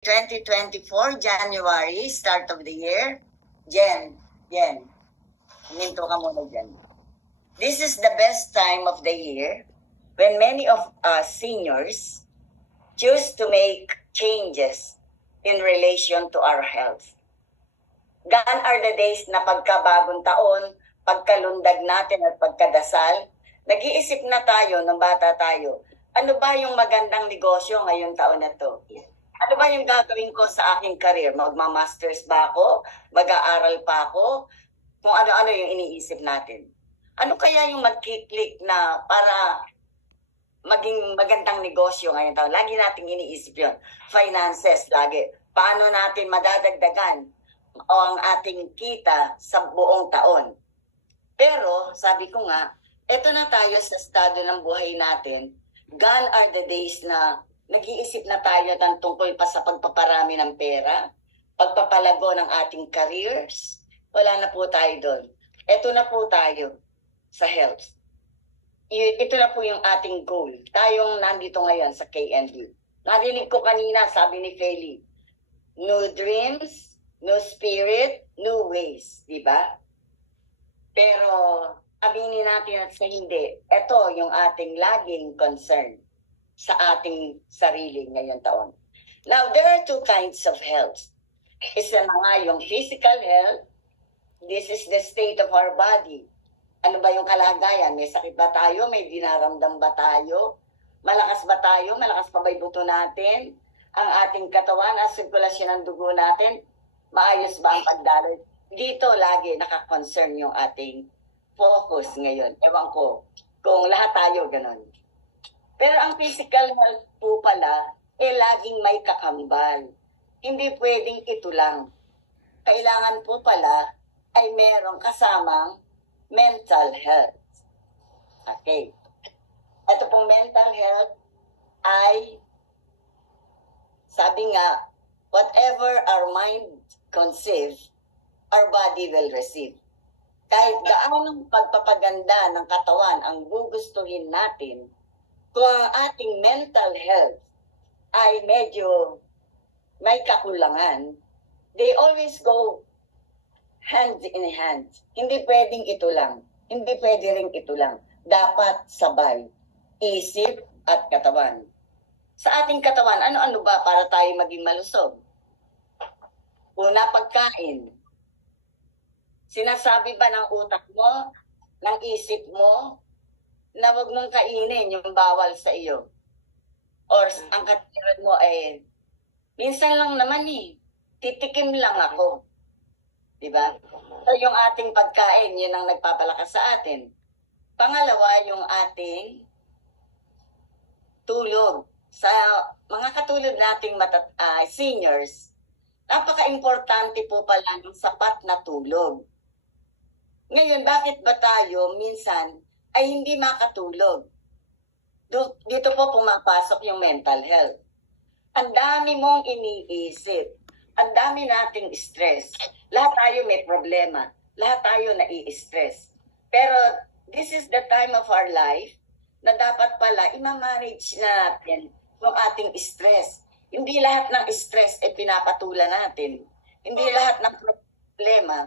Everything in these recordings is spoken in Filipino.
2024, January, start of the year. Jen, huminto ka muna dyan. This is the best time of the year when many of us seniors choose to make changes in relation to our health. Gone are the days na pagkabagong taon, pagkalundag natin at pagkadasal, nag-iisip na tayo ng bata tayo, ano ba yung magandang negosyo ngayong taon na to? Ano ba yung gagawin ko sa aking career? Magma-masters ba ako? Mag-aaral pa ako? Kung ano-ano yung iniisip natin. Ano kaya yung mag-click na para maging magandang negosyo ngayong taon? Lagi nating iniisip yun. Finances, lagi. Paano natin madadagdagan ang ating kita sa buong taon? Pero, sabi ko nga, eto na tayo sa estado ng buhay natin. Gone are the days na nag-iisip na tayo ng tungkol pa sa pagpaparami ng pera, pagpapalago ng ating careers. Wala na po tayo doon. Ito na po tayo sa health. Ito na po yung ating goal. Tayong nandito ngayon sa KNU. Narinig ko kanina, sabi ni Feli, no dreams, no spirit, no ways. Diba? Pero aminin natin at sa hindi, ito yung ating laging concern sa ating sarili ngayong taon. Now, there are two kinds of health. Isa na nga yung physical health. This is the state of our body. Ano ba yung kalagayan? May sakit ba tayo? May dinaramdam ba tayo? Malakas ba tayo? Malakas pa ba yung buto natin? Ang ating katawan, ang sirkulasyon ng dugo natin, maayos ba ang pagdaloy? Dito lagi nakakoncern yung ating focus ngayon. Ewan ko kung lahat tayo ganun. Pero ang physical health po pala, laging may kakambal. Hindi pwedeng ito lang. Kailangan po pala ay merong kasamang mental health. Okay. Ito pong mental health ay, sabi nga, whatever our mind conceive, our body will receive. Kahit gaanong pagpapaganda ng katawan ang gugustuhin natin, kung ang ating mental health ay medyo may kakulangan, they always go hand in hand. Hindi pwedeng ito lang. Hindi pwede rin ito lang. Dapat sabay. Isip at katawan. Sa ating katawan, ano-ano ba para tayo maging malusog? Una, pagkain. Sinasabi ba ng utak mo, ng isip mo, na wag mong kainin yung bawal sa iyo? Or ang katulad mo ay, minsan lang naman titikim lang ako. Diba? So yung ating pagkain, yun ang nagpapalakas sa atin. Pangalawa, yung ating tulog. Sa mga katulad nating seniors, napaka-importante po pala ng sapat na tulog. Ngayon, bakit ba tayo minsan ay hindi makatulog? Dito po pumapasok yung mental health. Ang dami mong iniisip. Ang dami nating stress. Lahat tayo may problema. Lahat tayo nai-stress. Pero this is the time of our life na dapat pala ima-manage natin yung ating stress. Hindi lahat ng stress pinapatulan natin. Hindi lahat ng problema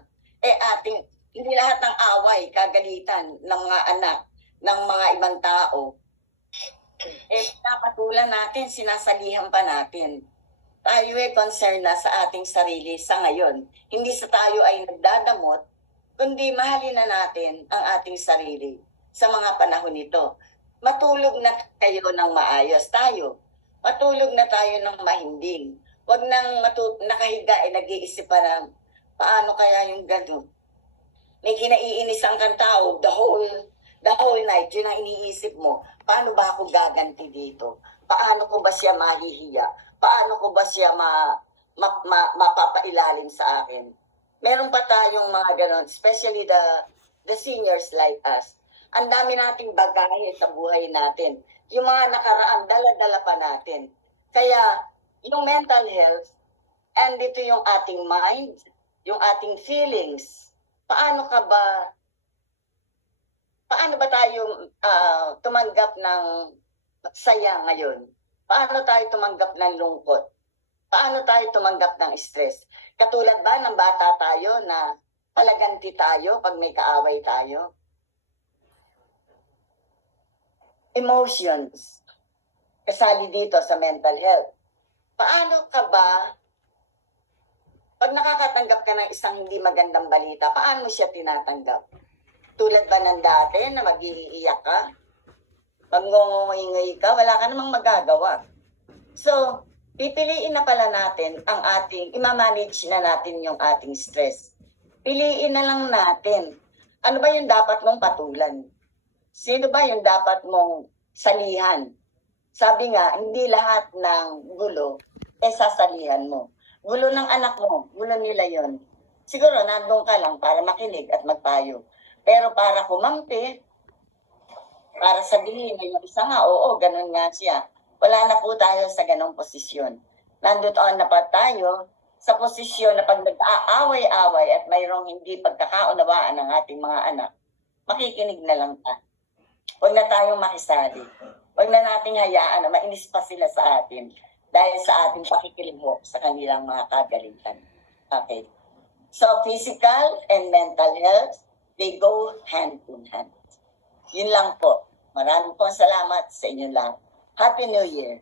hindi lahat ng away, kagalitan ng mga anak, ng mga ibang tao, pinapatulan natin, sinasalihan pa natin. Tayo concern na sa ating sarili sa ngayon. Hindi sa tayo ay nagdadamot, kundi mahalin na natin ang ating sarili sa mga panahon nito. Matulog na kayo ng maayos tayo. Matulog na tayo ng mahimbing. Huwag nang nakahiga nag-iisip pa na paano kaya yung gano'n. May kinaiinis ang tao the whole night. Yun ang iniisip mo. Paano ba ako gaganti dito? Paano ko ba siya mahihiya? Paano ko ba siya mapapailalim sa akin? Meron pa tayong mga ganon, especially the seniors like us. Ang dami nating bagahe sa buhay natin. Yung mga nakaraan, dala-dala pa natin. Kaya, yung mental health, and dito yung ating mind, yung ating feelings, paano ba tayo tumanggap ng saya ngayon? Paano tayo tumanggap ng lungkot? Paano tayo tumanggap ng stress? Katulad ba ng bata tayo na palaganti tayo pag may kaaway tayo? Emotions. Kasali dito sa mental health. Paano ka ba, pag nakakatanggap ka ng isang hindi magandang balita, paano mo siya tinatanggap? Tulad ba ng dati na mag-iiyak ka? Pag ngungungoy ka, wala ka namang magagawa. So, pipiliin na pala natin ang ating, imamanage na natin yung ating stress. Piliin na lang natin. Ano ba yung dapat mong patulan? Sino ba yung dapat mong salihan? Sabi nga, hindi lahat ng gulo sasalihan mo. Gulo ng anak mo, gulo nila yon. Siguro nandun ka lang para makinig at magpayo. Pero para kumampi, para sabihin na yung isa nga, oo, ganun nga siya. Wala na po tayo sa ganong posisyon. Nandoon na pa tayo sa posisyon na pag nag-aaway-away at mayroong hindi pagkakaunawaan ng ating mga anak, makikinig na lang ka. Huwag na tayong makisali. Huwag na nating hayaan na mainis pa sila sa atin dahil sa ating pakikilimho sa kanilang mga kagalitan. Okay. So, physical and mental health, they go hand in hand. Yun lang po. Maraming po salamat sa inyo lang. Happy New Year!